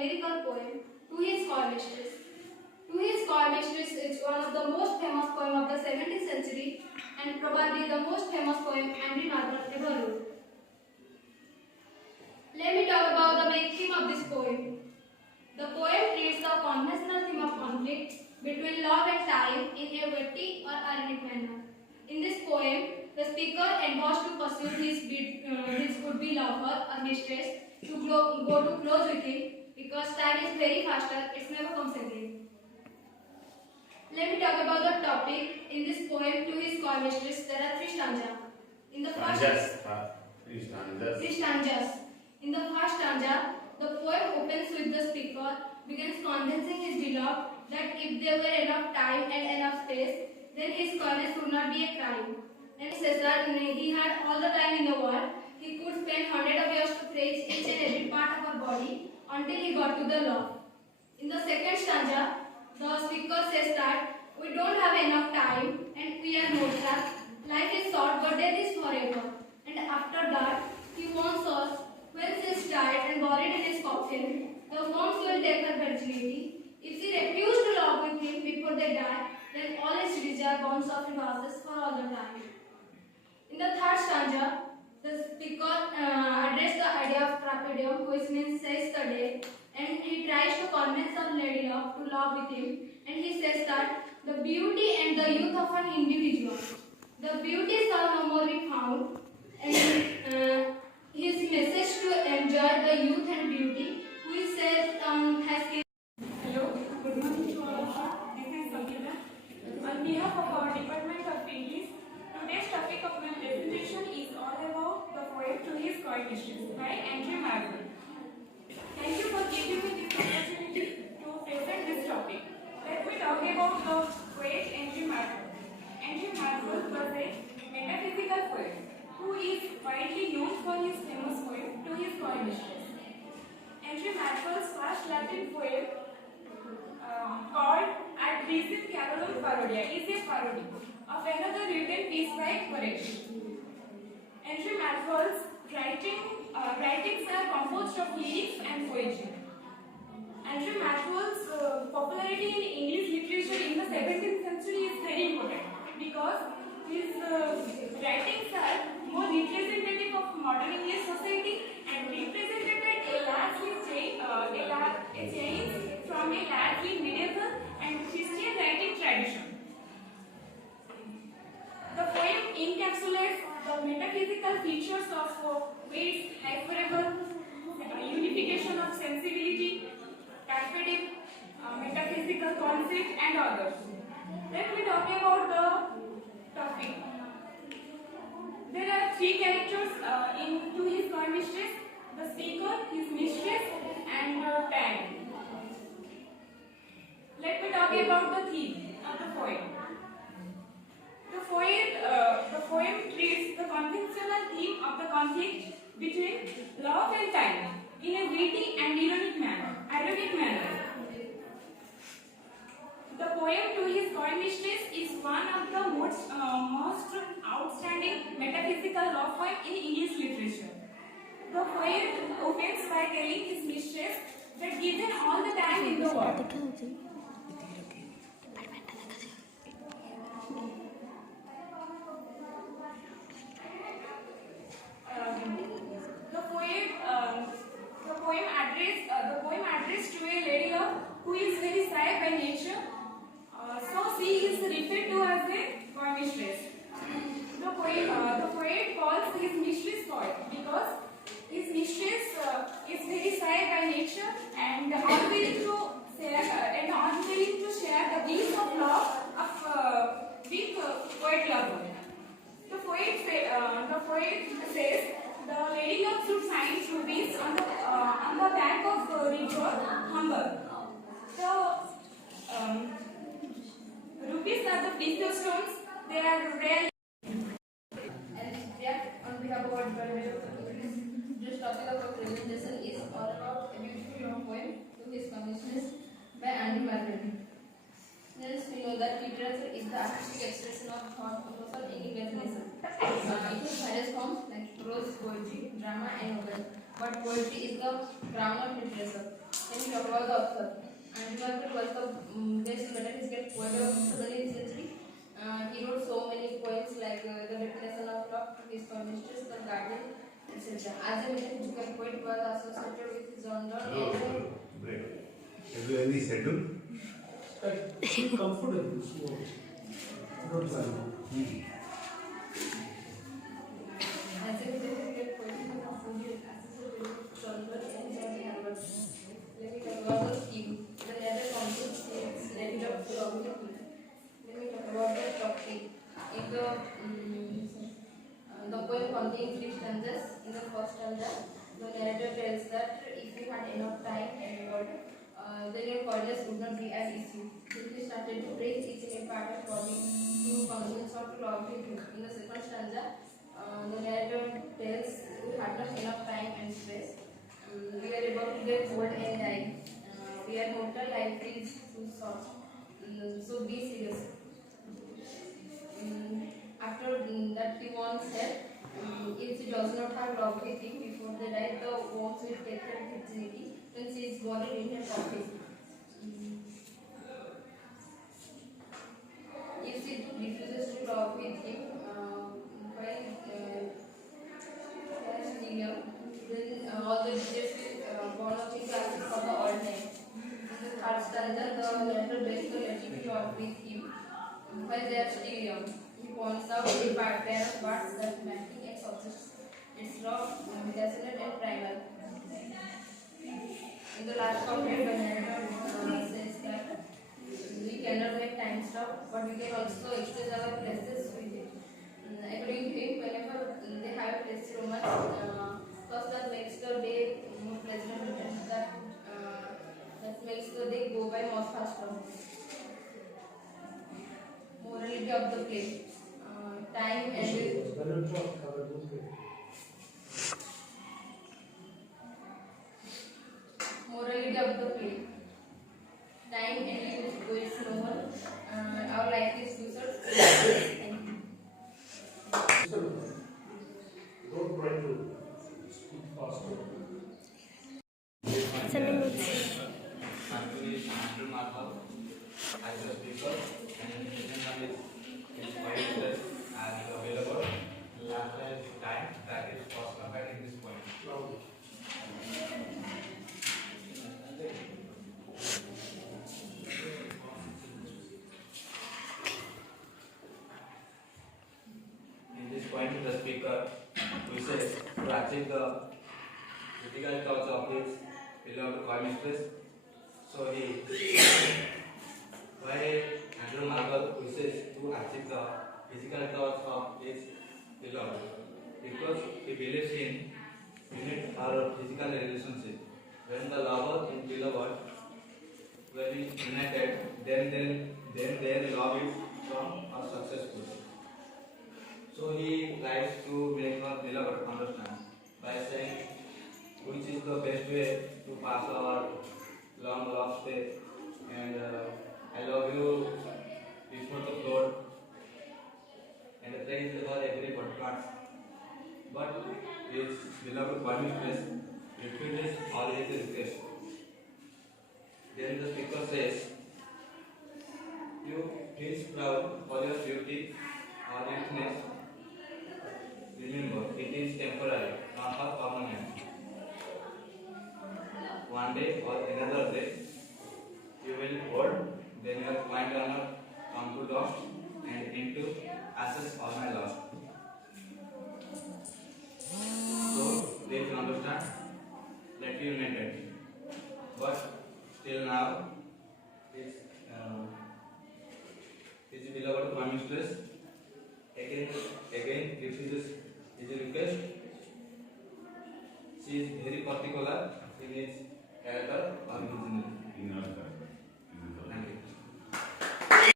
lyrical poem To His Coy Mistress. To His Coy Mistress is one of the most famous poems of the 17th century and probably the most famous poem Henry Marvell ever wrote. Let me talk about the main theme of this poem. The poem treats the conventional theme of conflict between love and time in a witty or ironic manner. In this poem, the speaker endeavors to pursue his would-be lover or mistress to go too close with him because time is very faster, it never comes again. Let me talk about the topic. In this poem, To His Coy Mistress, there are three stanzas. In the first three stanzas. In the first stanza, the poem opens with the speaker begins convincing his beloved that if there were enough time and enough space, then his coyness would not be a crime. And he says that he had all the time in the world, he could spend hundreds of years to praise each and every part of her body until he got to the love. In the second stanza, the speaker says that we don't have enough time and we are mortal. Life is short but death is forever. And after that, he warns us when she is died and buried in his coffin, the monks will take her virginity. If she refused to love with him before they die, then all his desire burns off into ashes for all the time. In the third stanza, the speaker addressed the idea of tragedium, which means says the dead, and he tries to convince the lady love to love with him, and he says that the beauty and the youth of an individual, the beauty shall no more be found, and his message to enjoy the youth and beauty, which says has given. Hello, good morning to all of you. This is Sakina. On behalf of our Department of English, today's topic of my presentation is all about the poem To His Coy Mistress by Henry Marvell. Thank you for giving me this opportunity to present this topic. Let me talk about the poet Henry Marvell. Henry Marvell was a metaphysical poet who is widely known for his famous poem To His Coy Mistress. Henry Marvell's first Latin poem called Ad Visum Carolam Parodia is a parody of another written piece by Horace. Henry Marvell's writings are composed of lyrics and poetry. Henry Marvell's popularity in English literature in the 17th century is very important because his writings are more representative of modern English society and represented a change from a largely medieval and Christian writing tradition. The poem encapsulates the metaphysical features of Wade's hyperable unification of sensibility, carpe diem, metaphysical concept, and others. Let me talk about the topic. There are three characters in To His Coy Mistress: the speaker, his mistress, and time. Let me talk about the theme of the poem. The poem treats the conventional theme of the conflict between love and time in a witty and ironic manner. The poem To His Coy Mistress is one of the most outstanding metaphysical love poem in English literature. The poet opens by telling his mistress that given all the time in the world, the poem addressed to a lady love who is very shy by nature. So she is referred to as a coy mistress. The poet calls his mistress coy because his mistress is very shy by nature and unwilling to share the bliss of love with poet lover. The poet says the lady love should find rubies on the bank of river Humber. The rubies are the precious stones. They are rare. On behalf of our department, this topic of our presentation is all about a beautiful long poem To His Coy Mistress by Henry Marvell. Let us know that literature is the artistic expression of thought, proposal, and imagination. It has various forms like prose, poetry, drama, and novel. But poetry is the crown of literature. Then we talk about the author. Andrew Marvell was the best metaphysical poet of the 17th century. He wrote so many poems like The Definition of Love, His Mistress, The Guardian, etc. As a metaphysical poet, he was associated with John Donne and Break. Have you any schedule? Comfortable, so don't worry. as a metaphysical poet, he was associated with John Donne and John Herbert. Let me talk about the theme. The narrator contains themes related to love. Let me talk about the topic. In the poem contains three stanzas. In the first stanza, the narrator tells that if you had enough time and word, then your coldness would not be an issue. Then he started to praise each and every part of body to convince her to love him. In the second stanza, the narrator tells we had not enough time and space. We are about to get old and die. We are mortal, life is too short. So be serious. After that, he once said, if she does not have love with him before they die, the worms will take her virginity when she is buried in her coffin. If she refuses to love with him while still young, then all the witches will burn up in classes for the all time. In the third stanza, the narrator begs the lady to love with him while they are still young. He points out the pair of parts that matching X objects. It's raw, desolate, and primal. In the last couplet, the narrator says that we cannot make time stop, but we can also exchange our places with it. According to him, whenever they have a place romance, first that makes the day more pleasant, that makes the day go by more faster. Morality of the play. Time and morality of the play. Time and use goes no one. Our life is useless. Thank you. Don't try to speak faster. Actually, Andrew Marvell as a speaker, and second one is quite interest as available. Last one is time, that is personified in this point. In this point, the speaker wishes to achieve the critical thoughts of his beloved co-mistress. So why Andrew Marvell wishes to achieve the physical thoughts of his beloved? Because he believes in unit or physical relationship. When the lover and beloved will be united, then their love is strong or successful. So he tries to make her beloved understand by saying which is the best way to pass our long love stay, and I love you before the Lord, and praise her every podcast. But his beloved mistress refuses all his requests. Then the speaker says, you feel proud for your beauty or weakness. Remember, it is temporary, not permanent. One day or another day, you will old, then your fine honor come to dust and into ashes all my lost. So they can understand, let you united. But till now, his beloved mistress again refuses his request. She is very particular in his character